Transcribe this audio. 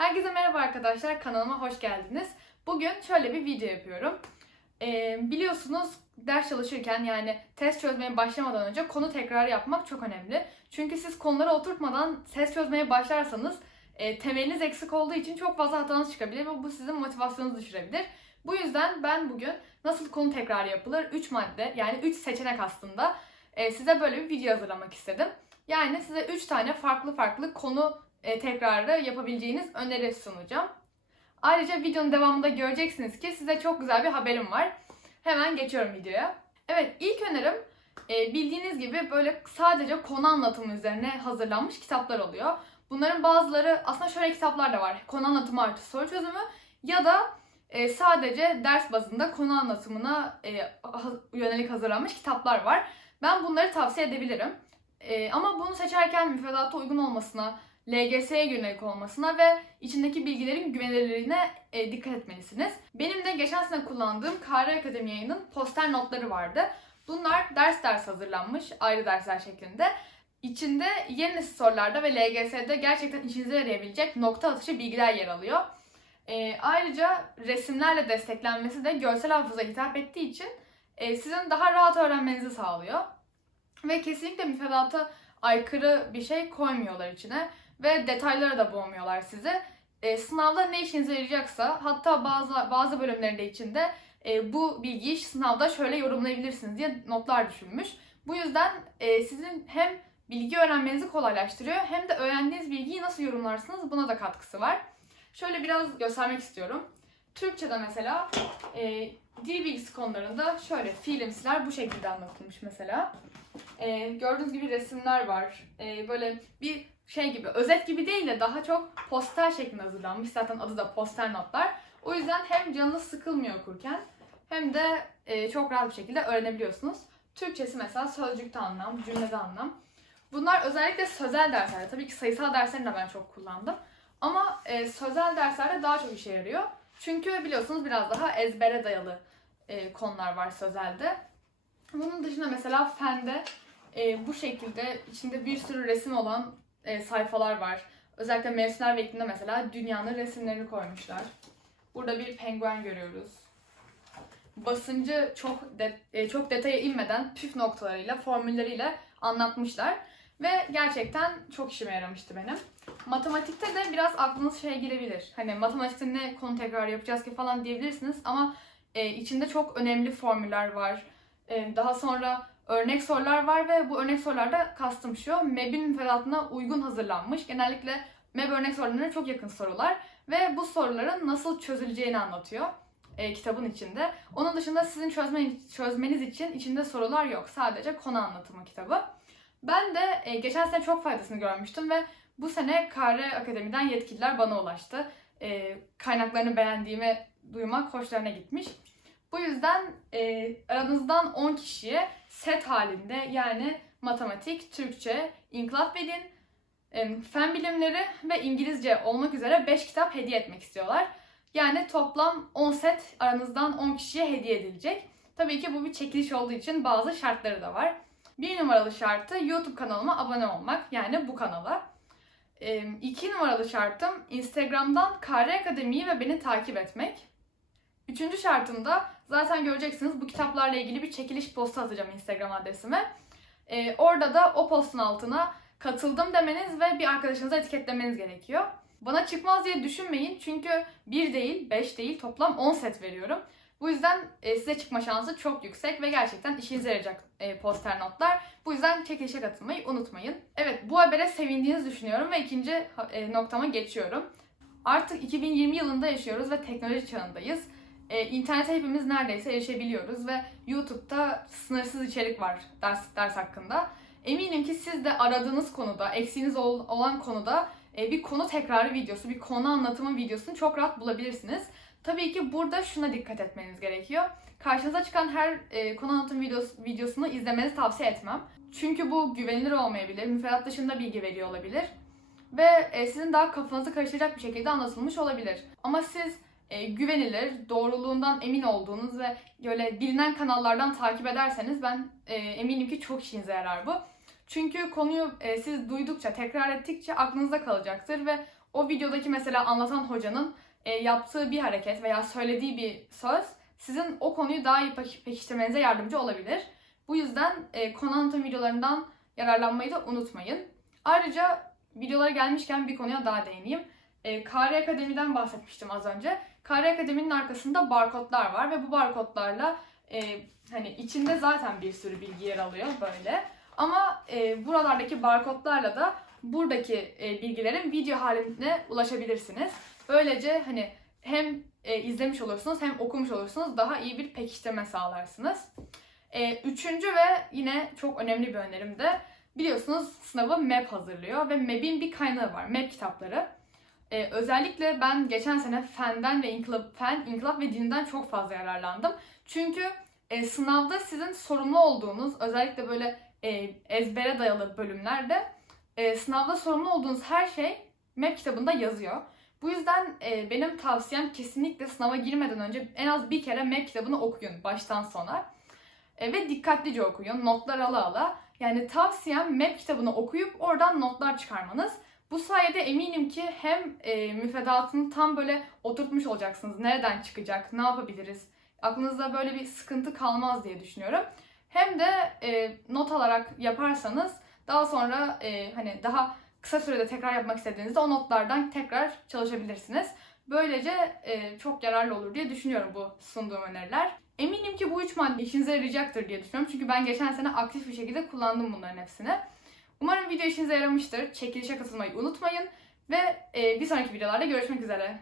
Herkese merhaba arkadaşlar, kanalıma hoş geldiniz. Bugün şöyle bir video yapıyorum. Ee, biliyorsunuz ders çalışırken yani test çözmeye başlamadan önce konu tekrarı yapmak çok önemli. Çünkü siz konuları oturtmadan test çözmeye başlarsanız e, temeliniz eksik olduğu için çok fazla hatanız çıkabilir ve bu sizin motivasyonunuzu düşürebilir. Bu yüzden ben bugün nasıl konu tekrarı yapılır 3 madde yani 3 seçenek aslında e, size böyle bir video hazırlamak istedim. Yani size 3 tane farklı farklı konu e, tekrarı yapabileceğiniz öneri sunacağım. Ayrıca videonun devamında göreceksiniz ki size çok güzel bir haberim var. Hemen geçiyorum videoya. Evet ilk önerim e, bildiğiniz gibi böyle sadece konu anlatımı üzerine hazırlanmış kitaplar oluyor. Bunların bazıları aslında şöyle kitaplar da var. Konu anlatımı artı soru çözümü ya da e, sadece ders bazında konu anlatımına e, yönelik hazırlanmış kitaplar var. Ben bunları tavsiye edebilirim. E, ama bunu seçerken müfredata uygun olmasına, LGS'ye yönelik olmasına ve içindeki bilgilerin güvenilirliğine e, dikkat etmelisiniz. Benim de geçen sene kullandığım KR Akademi yayının poster notları vardı. Bunlar ders ders hazırlanmış, ayrı dersler şeklinde. İçinde yeni nesil sorularda ve LGS'de gerçekten işinize yarayabilecek nokta atışı bilgiler yer alıyor. E, ayrıca resimlerle desteklenmesi de görsel hafıza hitap ettiği için e, sizin daha rahat öğrenmenizi sağlıyor. Ve kesinlikle müfredata aykırı bir şey koymuyorlar içine ve detaylara da boğmuyorlar sizi. E, sınavda ne işinize yarayacaksa hatta bazı bazı bölümlerinde içinde e, bu bilgiyi sınavda şöyle yorumlayabilirsiniz diye notlar düşünmüş. Bu yüzden e, sizin hem bilgi öğrenmenizi kolaylaştırıyor hem de öğrendiğiniz bilgiyi nasıl yorumlarsınız buna da katkısı var. Şöyle biraz göstermek istiyorum. Türkçe'de mesela e, dil bilgisi konularında şöyle fiilimsiler bu şekilde anlatılmış mesela. E, gördüğünüz gibi resimler var. E, böyle bir şey gibi, özet gibi değil de daha çok poster şeklinde hazırlanmış. Zaten adı da poster notlar. O yüzden hem canınız sıkılmıyor okurken hem de e, çok rahat bir şekilde öğrenebiliyorsunuz. Türkçesi mesela sözcükte anlam, cümlede anlam. Bunlar özellikle sözel derslerde, tabii ki sayısal derslerini de ben çok kullandım. Ama e, sözel derslerde daha çok işe yarıyor. Çünkü biliyorsunuz biraz daha ezbere dayalı e, konular var sözelde. Bunun dışında mesela fende e, bu şekilde içinde bir sürü resim olan e, sayfalar var. Özellikle mevsimler ve iklimde mesela dünyanın resimlerini koymuşlar. Burada bir penguen görüyoruz. Basıncı çok de- e, çok detaya inmeden püf noktalarıyla, formülleriyle anlatmışlar. Ve gerçekten çok işime yaramıştı benim. Matematikte de biraz aklınız şeye girebilir. Hani matematikte ne konu tekrar yapacağız ki falan diyebilirsiniz ama e, içinde çok önemli formüller var. E, daha sonra örnek sorular var ve bu örnek sorularda kastım şu. MEB'in müfredatına uygun hazırlanmış. Genellikle MEB örnek sorularına çok yakın sorular ve bu soruların nasıl çözüleceğini anlatıyor e, kitabın içinde. Onun dışında sizin çözmeniz, çözmeniz için içinde sorular yok. Sadece konu anlatımı kitabı. Ben de e, geçen sene çok faydasını görmüştüm ve bu sene KR Akademi'den yetkililer bana ulaştı. E, kaynaklarını beğendiğimi duymak hoşlarına gitmiş. Bu yüzden e, aranızdan 10 kişiye set halinde yani matematik, Türkçe, inkılap ve fen bilimleri ve İngilizce olmak üzere 5 kitap hediye etmek istiyorlar. Yani toplam 10 set aranızdan 10 kişiye hediye edilecek. Tabii ki bu bir çekiliş olduğu için bazı şartları da var. Bir numaralı şartı YouTube kanalıma abone olmak yani bu kanala. E, iki numaralı şartım Instagram'dan KR Akademi'yi ve beni takip etmek. Üçüncü şartım da zaten göreceksiniz bu kitaplarla ilgili bir çekiliş postu atacağım Instagram adresime. Ee, orada da o postun altına katıldım demeniz ve bir arkadaşınızı etiketlemeniz gerekiyor. Bana çıkmaz diye düşünmeyin çünkü bir değil, beş değil toplam 10 set veriyorum. Bu yüzden e, size çıkma şansı çok yüksek ve gerçekten işinize yarayacak e, poster notlar. Bu yüzden çekilişe katılmayı unutmayın. Evet bu habere sevindiğinizi düşünüyorum ve ikinci e, noktama geçiyorum. Artık 2020 yılında yaşıyoruz ve teknoloji çağındayız. E, internete hepimiz neredeyse erişebiliyoruz ve YouTube'da sınırsız içerik var ders, ders hakkında. Eminim ki siz de aradığınız konuda, eksiğiniz ol- olan konuda e, bir konu tekrarı videosu, bir konu anlatımı videosunu çok rahat bulabilirsiniz. Tabii ki burada şuna dikkat etmeniz gerekiyor. Karşınıza çıkan her e, konu anlatım videosu, videosunu izlemenizi tavsiye etmem. Çünkü bu güvenilir olmayabilir, müfredat dışında bilgi veriyor olabilir. Ve e, sizin daha kafanızı karıştıracak bir şekilde anlatılmış olabilir. Ama siz e, güvenilir, doğruluğundan emin olduğunuz ve böyle bilinen kanallardan takip ederseniz ben e, eminim ki çok işinize yarar bu. Çünkü konuyu e, siz duydukça, tekrar ettikçe aklınızda kalacaktır ve o videodaki mesela anlatan hocanın e, yaptığı bir hareket veya söylediği bir söz sizin o konuyu daha iyi pek- pekiştirmenize yardımcı olabilir. Bu yüzden e, konu anlatım videolarından yararlanmayı da unutmayın. Ayrıca videolara gelmişken bir konuya daha değineyim. E, KR Akademi'den bahsetmiştim az önce. KR Akademi'nin arkasında barkodlar var ve bu barkodlarla e, hani içinde zaten bir sürü bilgi yer alıyor böyle. Ama e, buralardaki barkodlarla da buradaki e, bilgilerin video haline ulaşabilirsiniz. Böylece hani hem e, izlemiş olursunuz hem okumuş olursunuz. Daha iyi bir pekiştirme sağlarsınız. E, üçüncü ve yine çok önemli bir önerim de biliyorsunuz sınavı MEP hazırlıyor ve MEP'in bir kaynağı var. MEP kitapları. E, özellikle ben geçen sene Fen'den ve İnkılap, Fen, İnkılap ve Din'den çok fazla yararlandım. Çünkü e, sınavda sizin sorumlu olduğunuz özellikle böyle e, ezbere dayalı bölümlerde e, sınavda sorumlu olduğunuz her şey MEP kitabında yazıyor. Bu yüzden e, benim tavsiyem kesinlikle sınava girmeden önce en az bir kere MEP kitabını okuyun baştan sona. E, ve dikkatlice okuyun, notlar ala ala. Yani tavsiyem MEP kitabını okuyup oradan notlar çıkarmanız. Bu sayede eminim ki hem e, müfredatını tam böyle oturtmuş olacaksınız. Nereden çıkacak, ne yapabiliriz? Aklınızda böyle bir sıkıntı kalmaz diye düşünüyorum. Hem de e, not alarak yaparsanız daha sonra e, hani daha kısa sürede tekrar yapmak istediğinizde o notlardan tekrar çalışabilirsiniz. Böylece e, çok yararlı olur diye düşünüyorum bu sunduğum öneriler. Eminim ki bu üç madde işinize yarayacaktır diye düşünüyorum. Çünkü ben geçen sene aktif bir şekilde kullandım bunların hepsini. Umarım video işinize yaramıştır. Çekilişe katılmayı unutmayın. Ve e, bir sonraki videolarda görüşmek üzere.